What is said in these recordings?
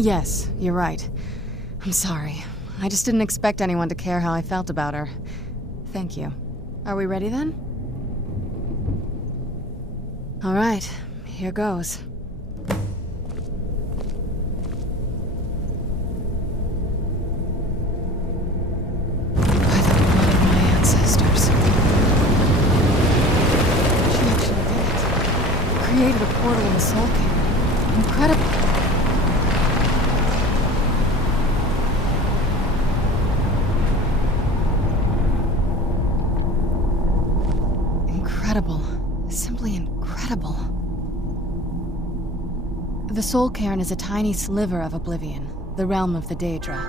Yes, you're right. I'm sorry. I just didn't expect anyone to care how I felt about her. Thank you. Are we ready then? All right, here goes. By the blood of my ancestors. She actually did it. Created a portal in the Soul Cairn. Incredible. Incredible. Simply incredible. The Soul Cairn is a tiny sliver of oblivion, the realm of the Daedra.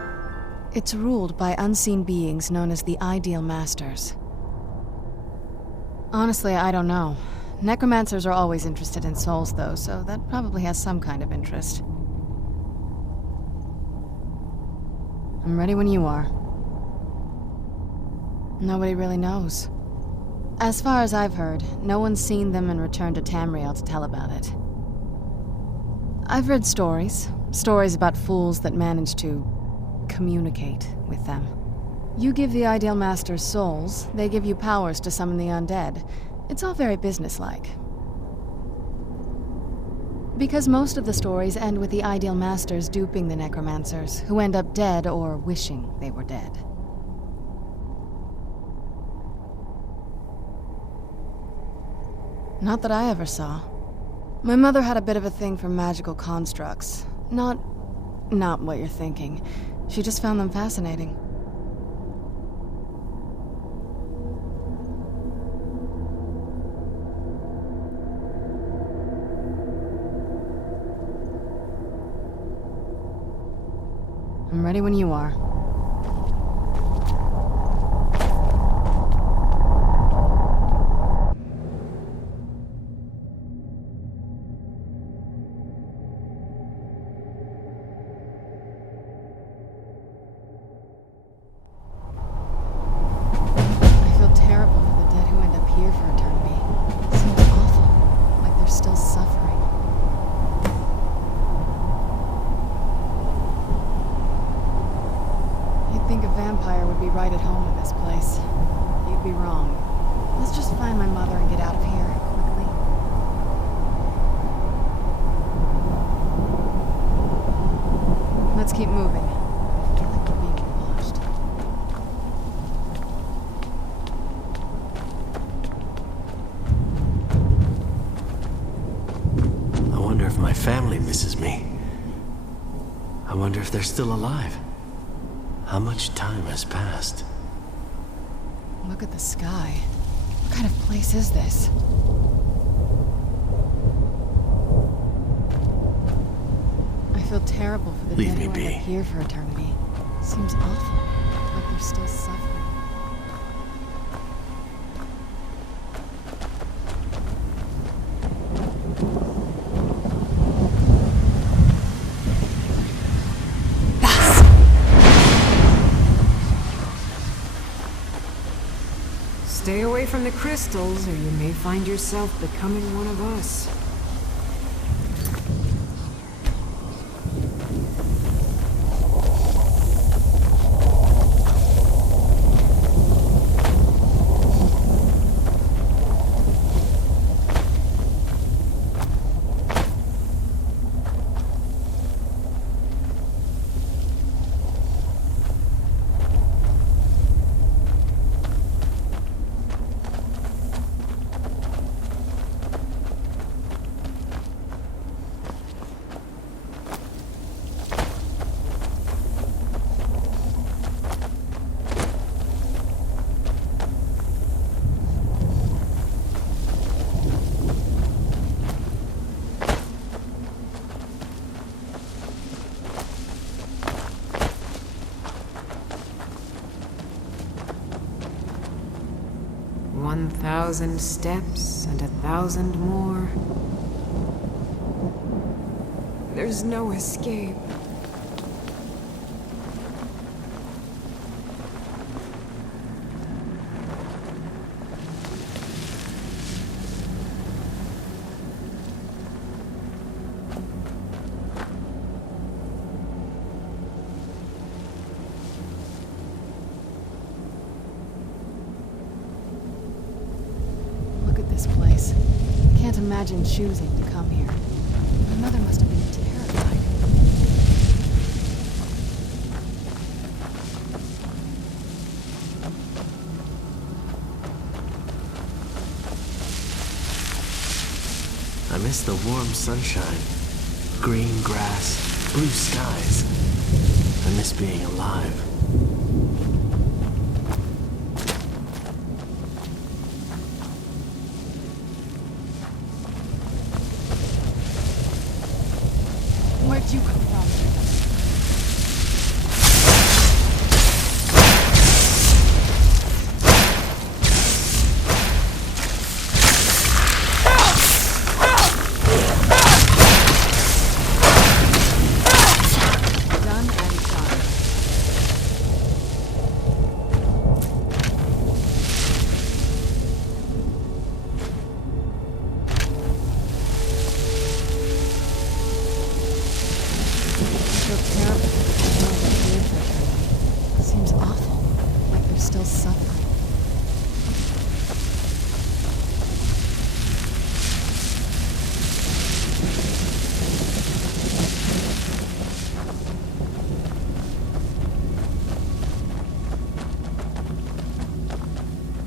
It's ruled by unseen beings known as the Ideal Masters. Honestly, I don't know. Necromancers are always interested in souls, though, so that probably has some kind of interest. I'm ready when you are. Nobody really knows. As far as I've heard, no one's seen them and returned to Tamriel to tell about it. I've read stories about fools that manage to communicate with them. You give the Ideal Masters souls, they give you powers to summon the undead. It's all very businesslike. Because most of the stories end with the Ideal Masters duping the necromancers, who end up dead or wishing they were dead. Not that I ever saw. My mother had a bit of a thing for magical constructs. Not what you're thinking. She just found them fascinating. I'm ready when you are. Right at home in this place. You'd be wrong. Let's just find my mother and get out of here, quickly. Let's keep moving. I feel like we're being watched. I wonder if my family misses me. I wonder if they're still alive. How much time has passed? Look at the sky. What kind of place is this? I feel terrible for the dead who end up here for eternity. Seems awful, like they're still suffering. Stay away from the crystals, or you may find yourself becoming one of us. "1,000 steps and 1,000 more. There's no escape." can't imagine choosing to come here. My mother must have been terrified. I miss the warm sunshine, green grass, blue skies. I miss being alive. Where'd you come from? Done and done. I feel terrible for the kids returning. It seems awful, like they're still suffering.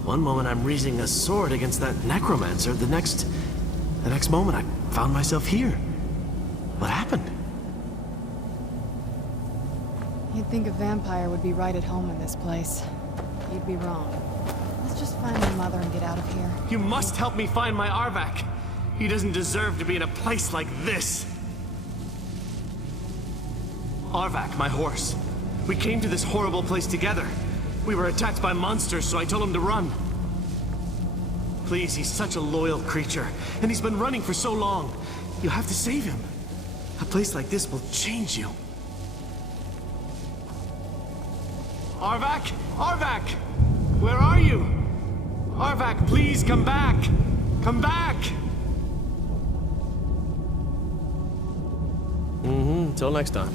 One moment I'm raising a sword against that necromancer, the next moment I found myself here. What happened? You'd think a vampire would be right at home in this place. You'd be wrong. Let's just find my mother and get out of here. You must help me find my Arvak. He doesn't deserve to be in a place like this. Arvak, my horse. We came to this horrible place together. We were attacked by monsters, so I told him to run. Please, he's such a loyal creature, and he's been running for so long. You have to save him. A place like this will change you. Arvak! Arvak! Where are you? Arvak, please come back! Come back! Until next time.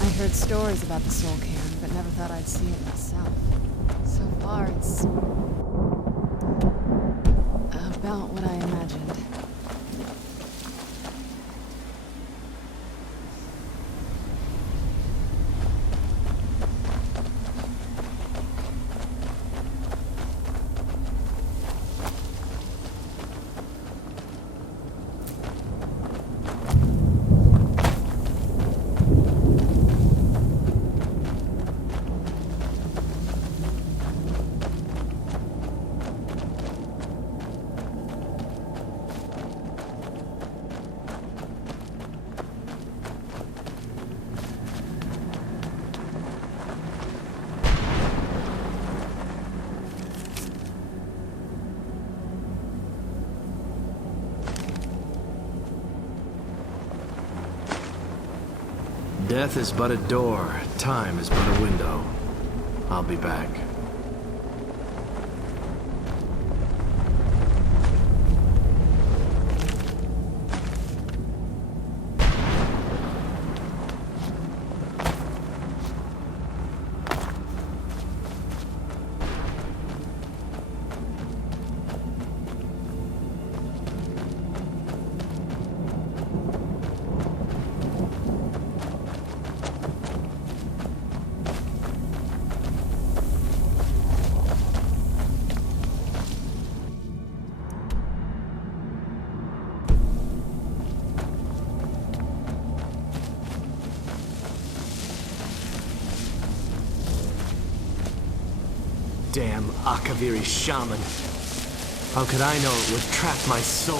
I heard stories about the Soul Cairn, but never thought I'd see it myself. So far, it's about what I imagined. Death is but a door, time is but a window. I'll be back. Damn Akaviri shaman. How could I know it would trap my soul?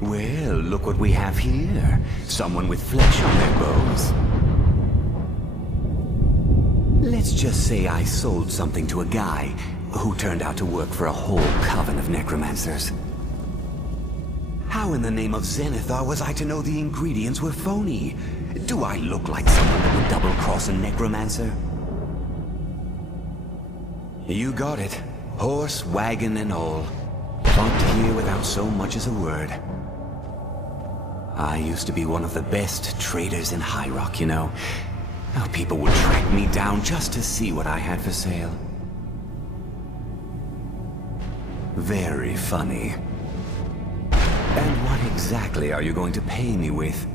Well, look what we have here. Someone with flesh on their bones. Let's just say I sold something to a guy who turned out to work for a whole coven of necromancers. How in the name of Zenithar was I to know the ingredients were phony? Do I look like someone that would double-cross a necromancer? You got it. Horse, wagon, and all. Plunked here without so much as a word. I used to be one of the best traders in High Rock, you know. How people would track me down just to see what I had for sale. Very funny. And what exactly are you going to pay me with?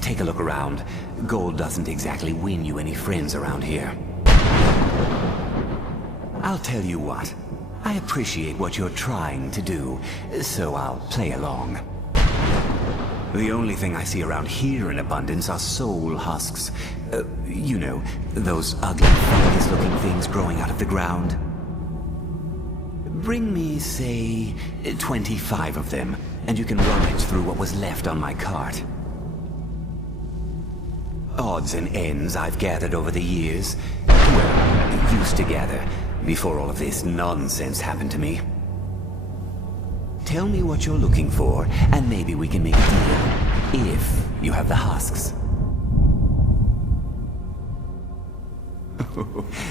Take a look around. Gold doesn't exactly win you any friends around here. I'll tell you what. I appreciate what you're trying to do, so I'll play along. The only thing I see around here in abundance are soul husks. You know, those ugly fungus-looking things growing out of the ground. Bring me, say, 25 of them, and you can rummage through what was left on my cart. Odds and ends I've gathered over the years. Well, used to gather, before all of this nonsense happened to me. Tell me what you're looking for, and maybe we can make a deal. If you have the husks.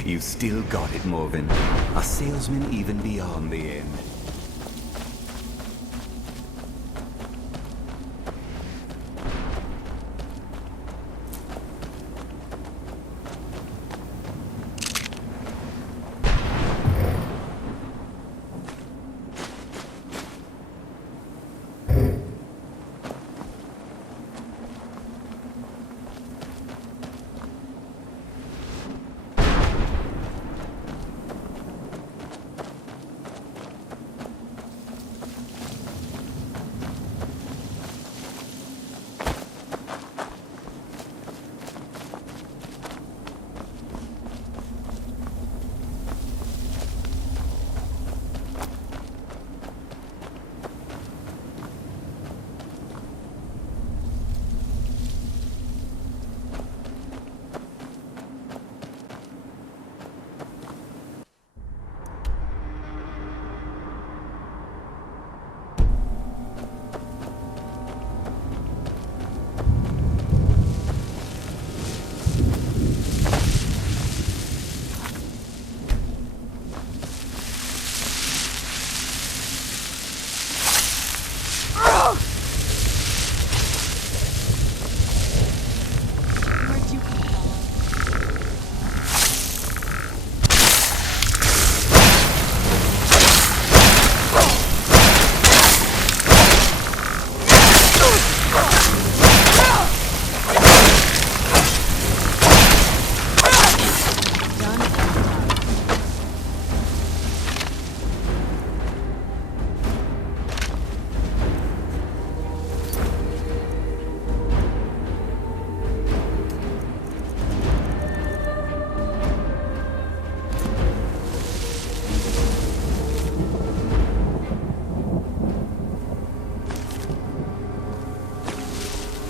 You still got it, Morven. A salesman even beyond the end.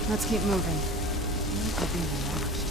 Let's keep moving. We're being watched.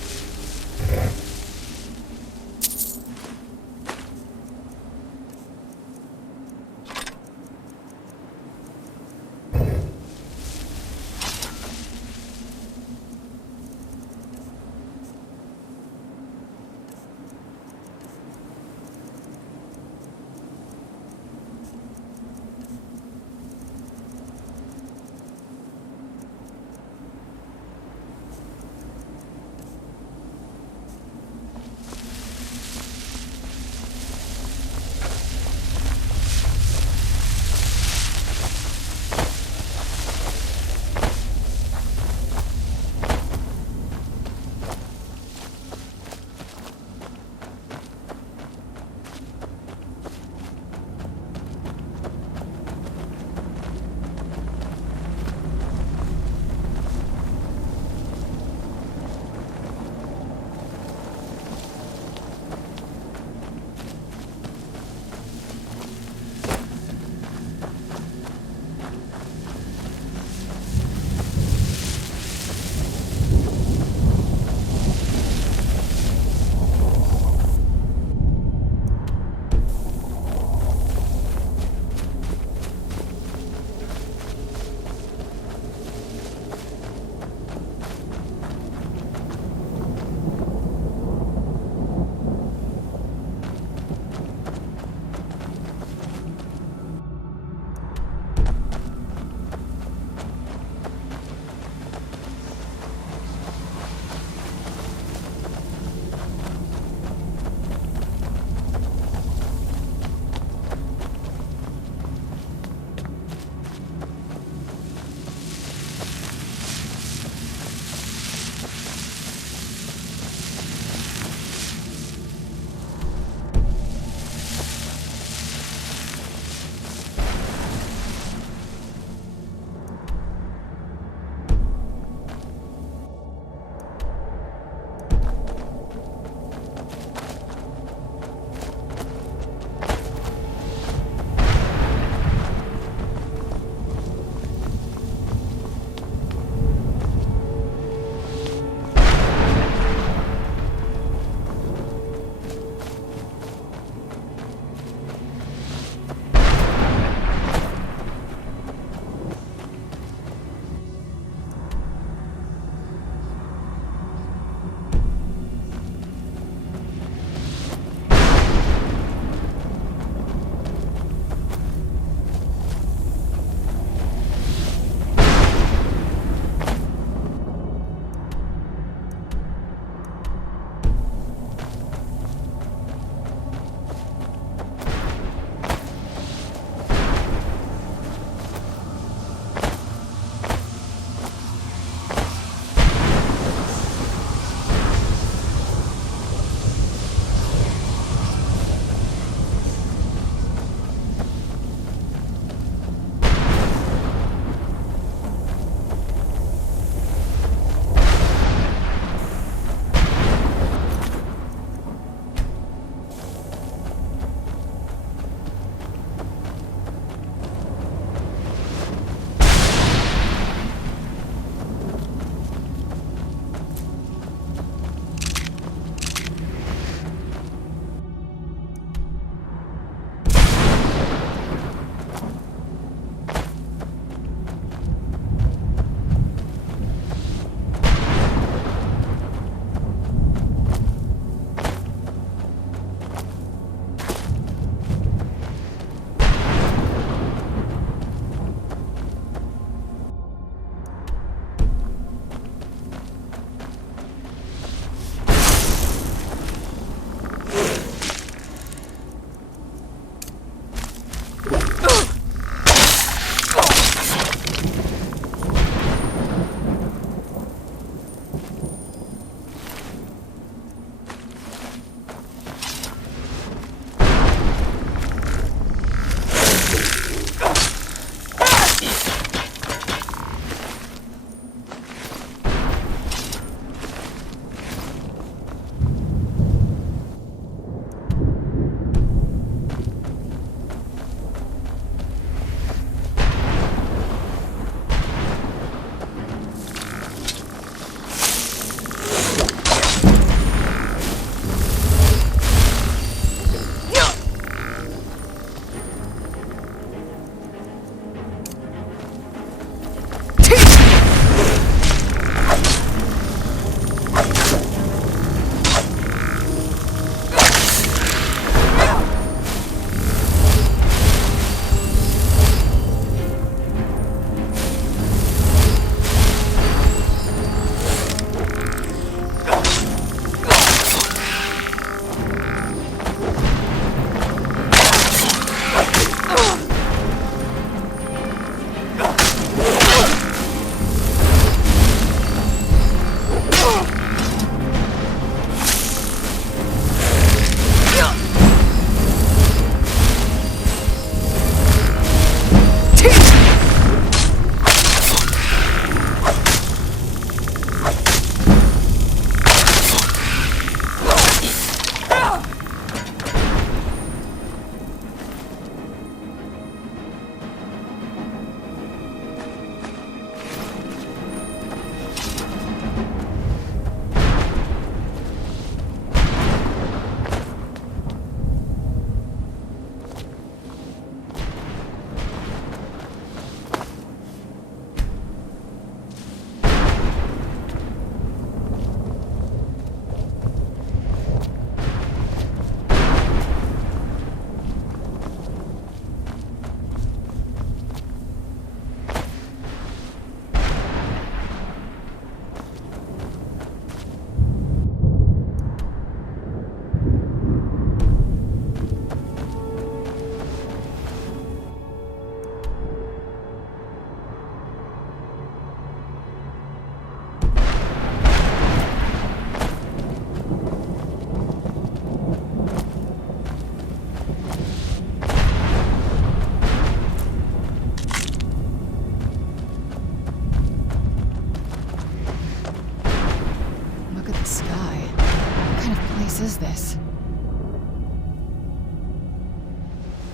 place is this?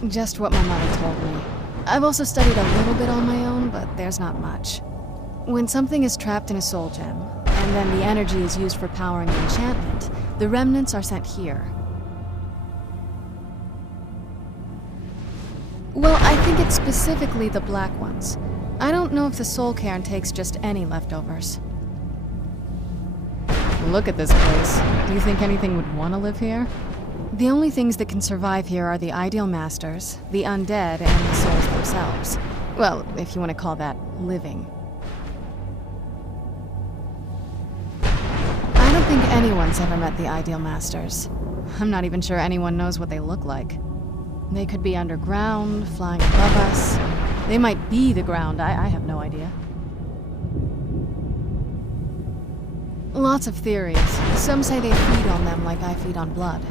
Just what my mother told me. I've also studied a little bit on my own, but there's not much. When something is trapped in a soul gem, and then the energy is used for powering an enchantment, the remnants are sent here. Well, I think it's specifically the black ones. I don't know if the soul cairn takes just any leftovers. Look at this place. Do you think anything would want to live here? The only things that can survive here are the ideal masters, the undead, and the souls themselves. Well, if you want to call that living. I don't think anyone's ever met the ideal masters. I'm not even sure anyone knows what they look like. They could be underground, flying above us. They might be the ground, I have no idea. Lots of theories. Some say they feed on them like I feed on blood.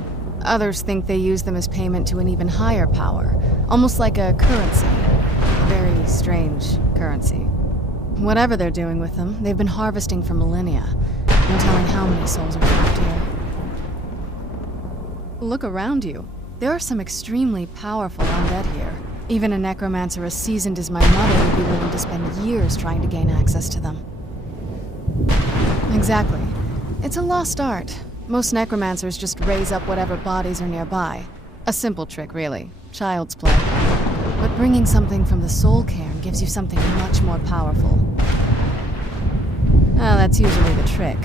Others think they use them as payment to an even higher power, almost like a currency. A very strange currency. Whatever they're doing with them, they've been harvesting for millennia. No telling how many souls are trapped here. Look around you. There are some extremely powerful undead here. Even a necromancer as seasoned as my mother would be willing to spend years trying to gain access to them. Exactly. It's a lost art. Most necromancers just raise up whatever bodies are nearby. A simple trick, really. Child's play. But bringing something from the soul cairn gives you something much more powerful. Well, that's usually the trick.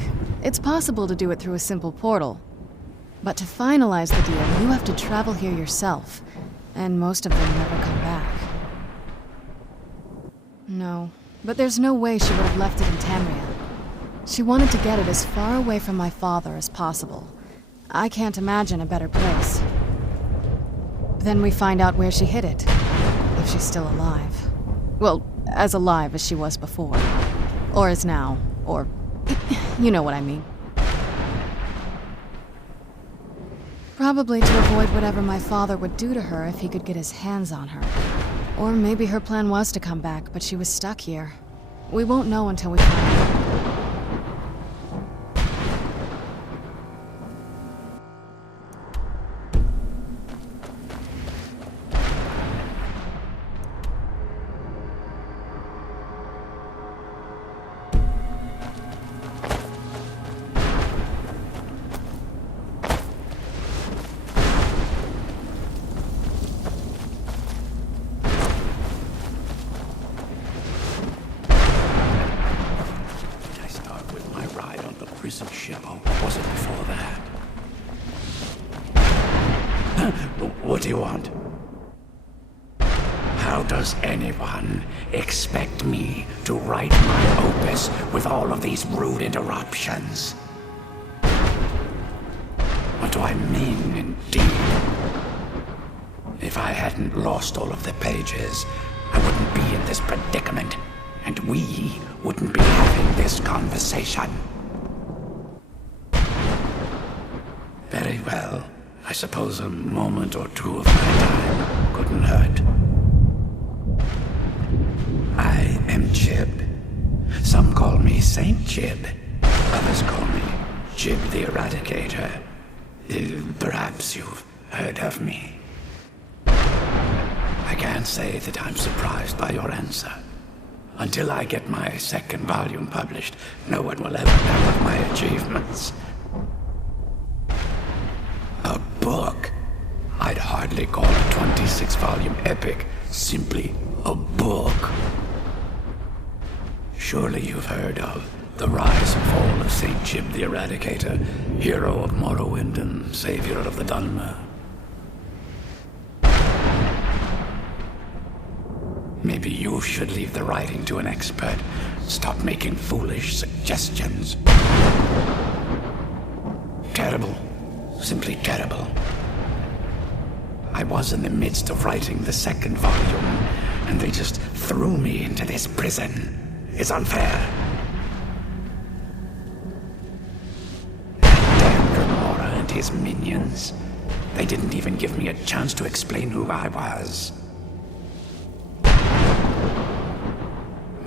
It's possible to do it through a simple portal. But to finalize the deal, you have to travel here yourself. And most of them never come back. No, but there's no way she would have left it in Tamriel. She wanted to get it as far away from my father as possible. I can't imagine a better place. Then we find out where she hid it. If she's still alive. Well, as alive as she was before. Or is now. Or... you know what I mean. Probably to avoid whatever my father would do to her if he could get his hands on her. Or maybe her plan was to come back, but she was stuck here. We won't know until we find her. Prison ship, or was it before that? What do you want? How does anyone expect me to write my opus with all of these rude interruptions? What do I mean, indeed? If I hadn't lost all of the pages, I wouldn't be in this predicament, and we wouldn't be having this conversation. Very well. I suppose a moment or two of my time couldn't hurt. I am Jib. Some call me Saint Jib. Others call me Jib the Eradicator. Perhaps you've heard of me. I can't say that I'm surprised by your answer. Until I get my second volume published, no one will ever know of my achievements. A book? I'd hardly call a 26-volume epic simply a book. Surely you've heard of the rise and fall of Saint Jib the Eradicator, hero of Morrowind and savior of the Dhalma. Maybe you should leave the writing to an expert. Stop making foolish suggestions. Terrible. Simply terrible. I was in the midst of writing the second volume, and they just threw me into this prison. It's unfair. That damn Dremora and his minions. They didn't even give me a chance to explain who I was.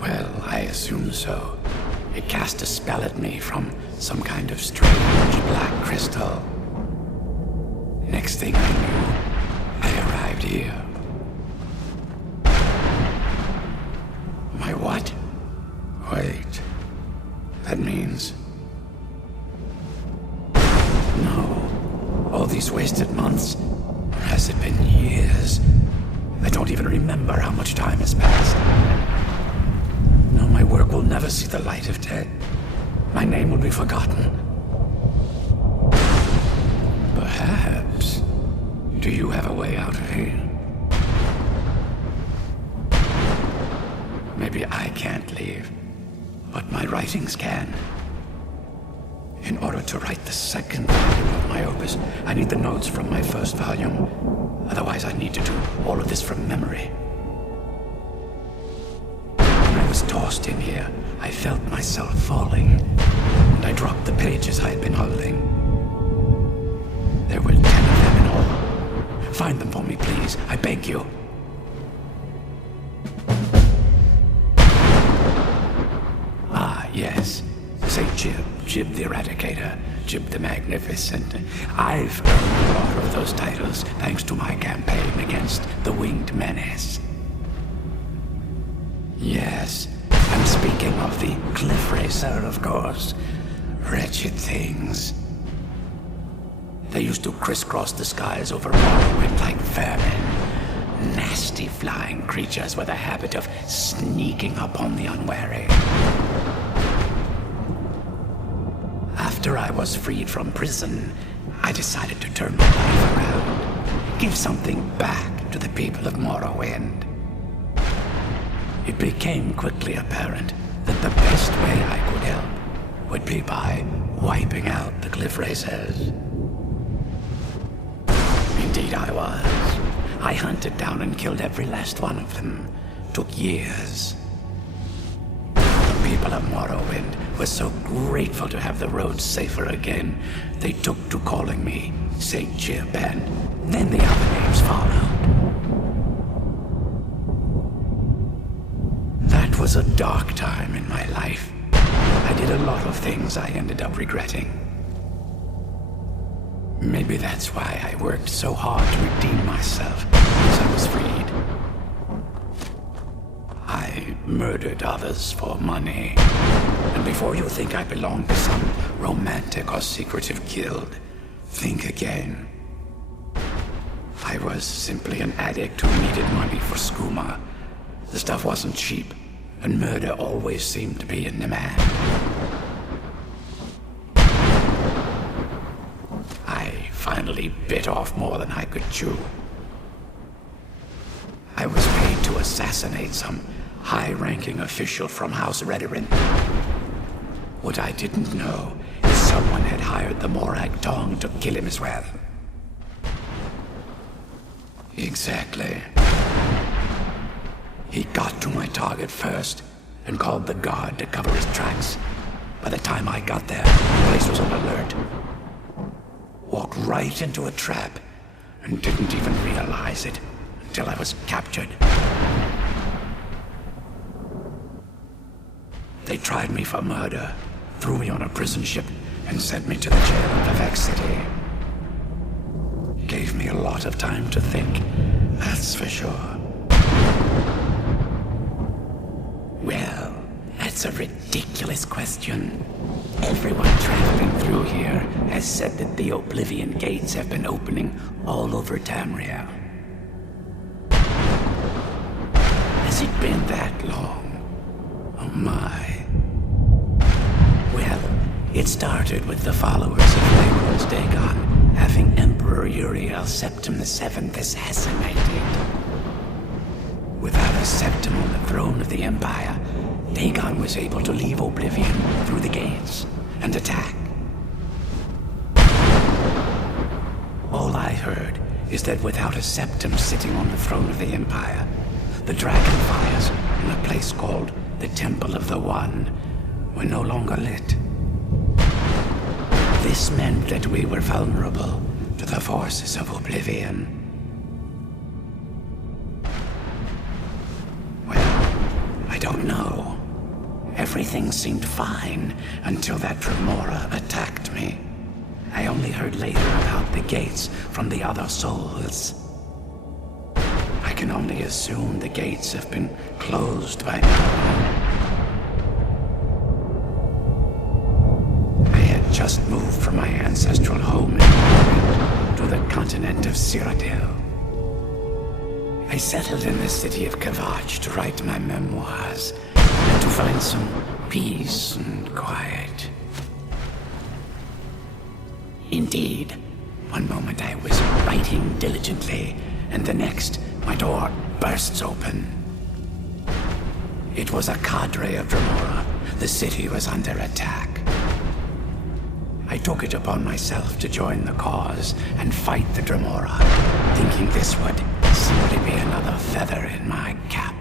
Well, I assume so. It cast a spell at me from some kind of strange black crystal. Next thing I knew, I arrived here. My what? Wait. That means... No. All these wasted months? Or has it been years? I don't even remember how much time has passed. No, my work will never see the light of day. My name will be forgotten. Perhaps. Do you have a way out of here? Maybe I can't leave, but my writings can. In order to write the second volume of my opus, I need the notes from my first volume. Otherwise, I need to do all of this from memory. When I was tossed in here, I felt myself falling, and I dropped the pages I had been holding. There were 10 of them in all. Find them for me, please. I beg you. Ah, yes. Say Jib the Eradicator, Jib the Magnificent. I've earned a lot of those titles thanks to my campaign against the Winged Menace. Yes, I'm speaking of the Cliff Racer, of course. Wretched things. They used to crisscross the skies over Morrowind like vermin. Nasty flying creatures with a habit of sneaking up on the unwary. After I was freed from prison, I decided to turn my life around. Give something back to the people of Morrowind. It became quickly apparent that the best way I could help would be by wiping out the Cliff Racers. Indeed I was. I hunted down and killed every last one of them. Took years. The people of Morrowind were so grateful to have the roads safer again, they took to calling me St. Jib, and then the other names followed. That was a dark time in my life. I did a lot of things I ended up regretting. Maybe that's why I worked so hard to redeem myself as I was freed. I murdered others for money. And before you think I belong to some romantic or secretive guild, think again. I was simply an addict who needed money for skooma. The stuff wasn't cheap, and murder always seemed to be in demand. I finally bit off more than I could chew. I was paid to assassinate some high-ranking official from House Redorin. What I didn't know is someone had hired the Morag Tong to kill him as well. Exactly. He got to my target first and called the guard to cover his tracks. By the time I got there, the place was on alert. Walked right into a trap and didn't even realize it until I was captured. They tried me for murder, threw me on a prison ship, and sent me to the jail in Vivek City. Gave me a lot of time to think, that's for sure. Well, that's a ridiculous question. Everyone traveling through here has said that the Oblivion Gates have been opening all over Tamriel. Has it been that long? Oh my. Well, it started with the followers of Leyron's Dagon having Emperor Uriel Septim VII assassinated. Without a septim on the throne of the Empire, Dagon was able to leave Oblivion through the gates and attack. All I heard is that without a septim sitting on the throne of the Empire, the dragonfires in a place called the Temple of the One were no longer lit. This meant that we were vulnerable to the forces of Oblivion. Well, I don't know. Everything seemed fine until that Tremora attacked me. I only heard later about the gates from the other souls. I can only assume the gates have been closed by now. I had just moved from my ancestral home in Norway to the continent of Cyrodiil. I settled in the city of Kavach to write my memoirs and to find some peace and quiet. Indeed, one moment I was writing diligently, and the next, my door bursts open. It was a cadre of Dremora. The city was under attack. I took it upon myself to join the cause and fight the Dremora, thinking this would simply be another feather in my cap.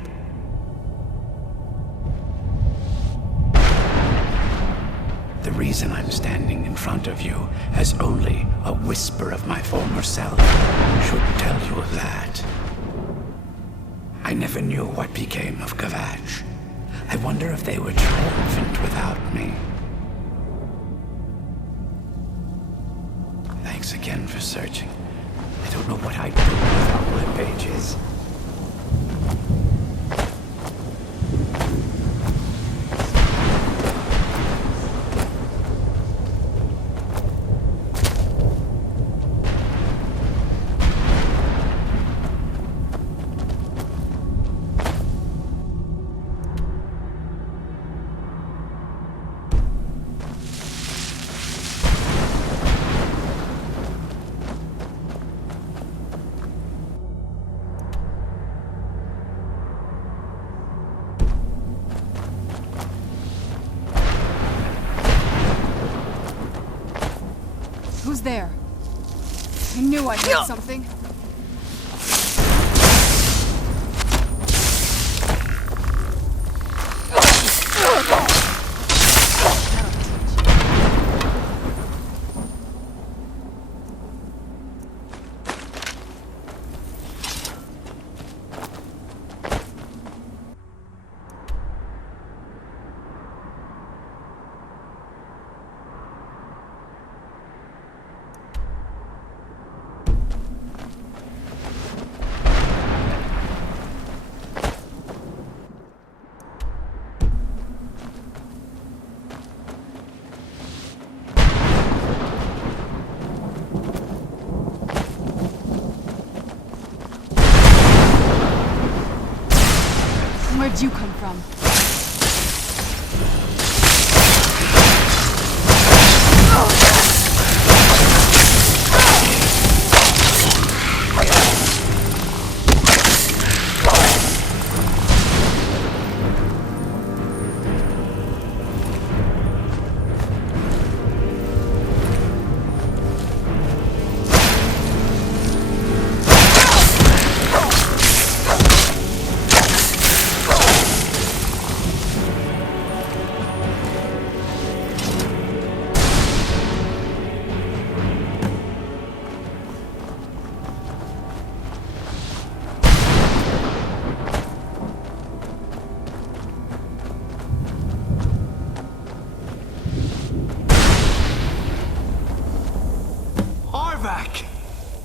The reason I'm standing in front of you as only a whisper of my former self should tell you that. I never knew what became of Kavach. I wonder if they were triumphant without me. Thanks again for searching. I don't know what I'd do without my pages. Who's there? I knew I heard something. Where'd you come from?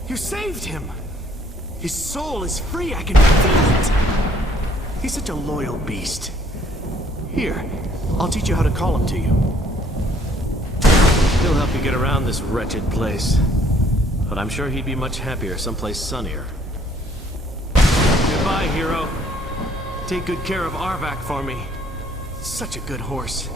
You saved him! His soul is free, I can feel it! He's such a loyal beast. Here, I'll teach you how to call him to you. He'll help you get around this wretched place. But I'm sure he'd be much happier someplace sunnier. Goodbye, hero. Take good care of Arvak for me. Such a good horse.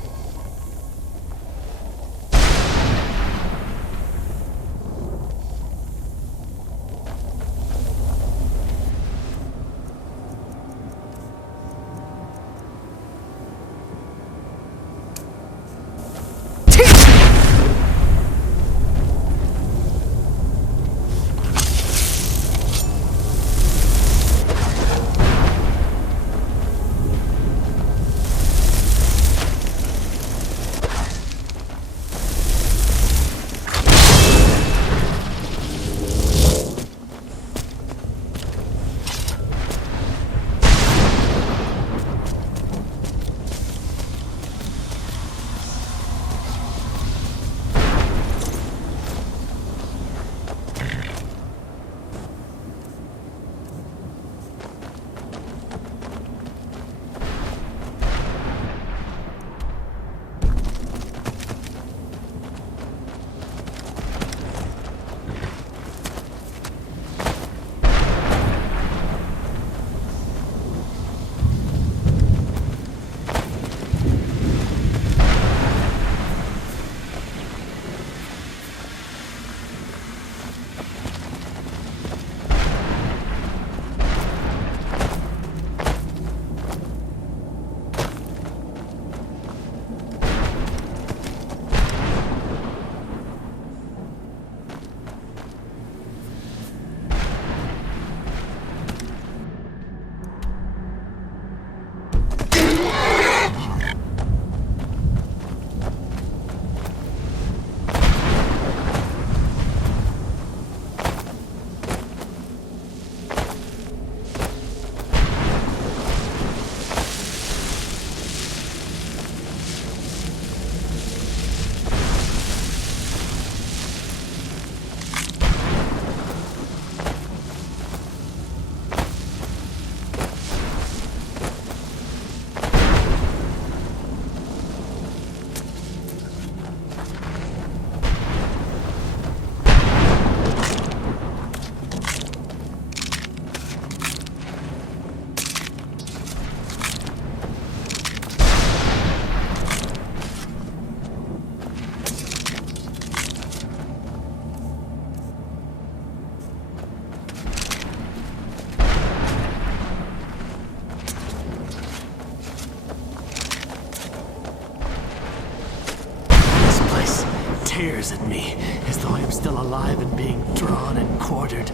tears at me as though I am still alive and being drawn and quartered.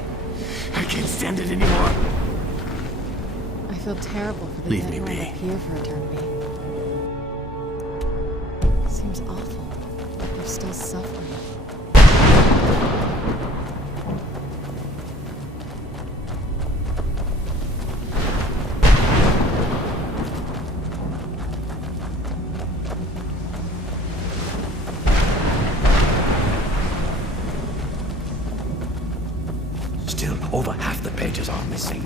I can't stand it anymore. I feel terrible for the Leave dead me who end be. up here for eternity. Seems awful. Like they're still suffering. Still, over half the pages are missing.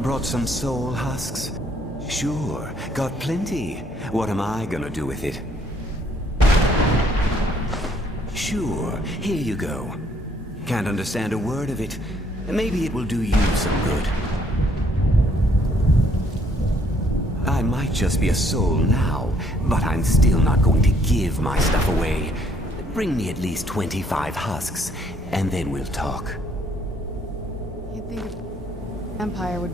Brought some soul husks? Sure, got plenty. What am I gonna do with it? Sure, here you go. Can't understand a word of it. Maybe it will do you some good. I might just be a soul now, but I'm still not going to give my stuff away. Bring me at least 25 husks, and then we'll talk. You'd think a vampire would...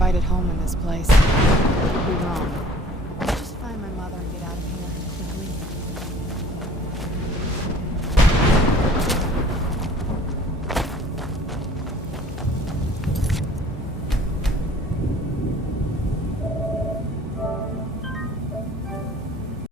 right at home in this place. Could be wrong.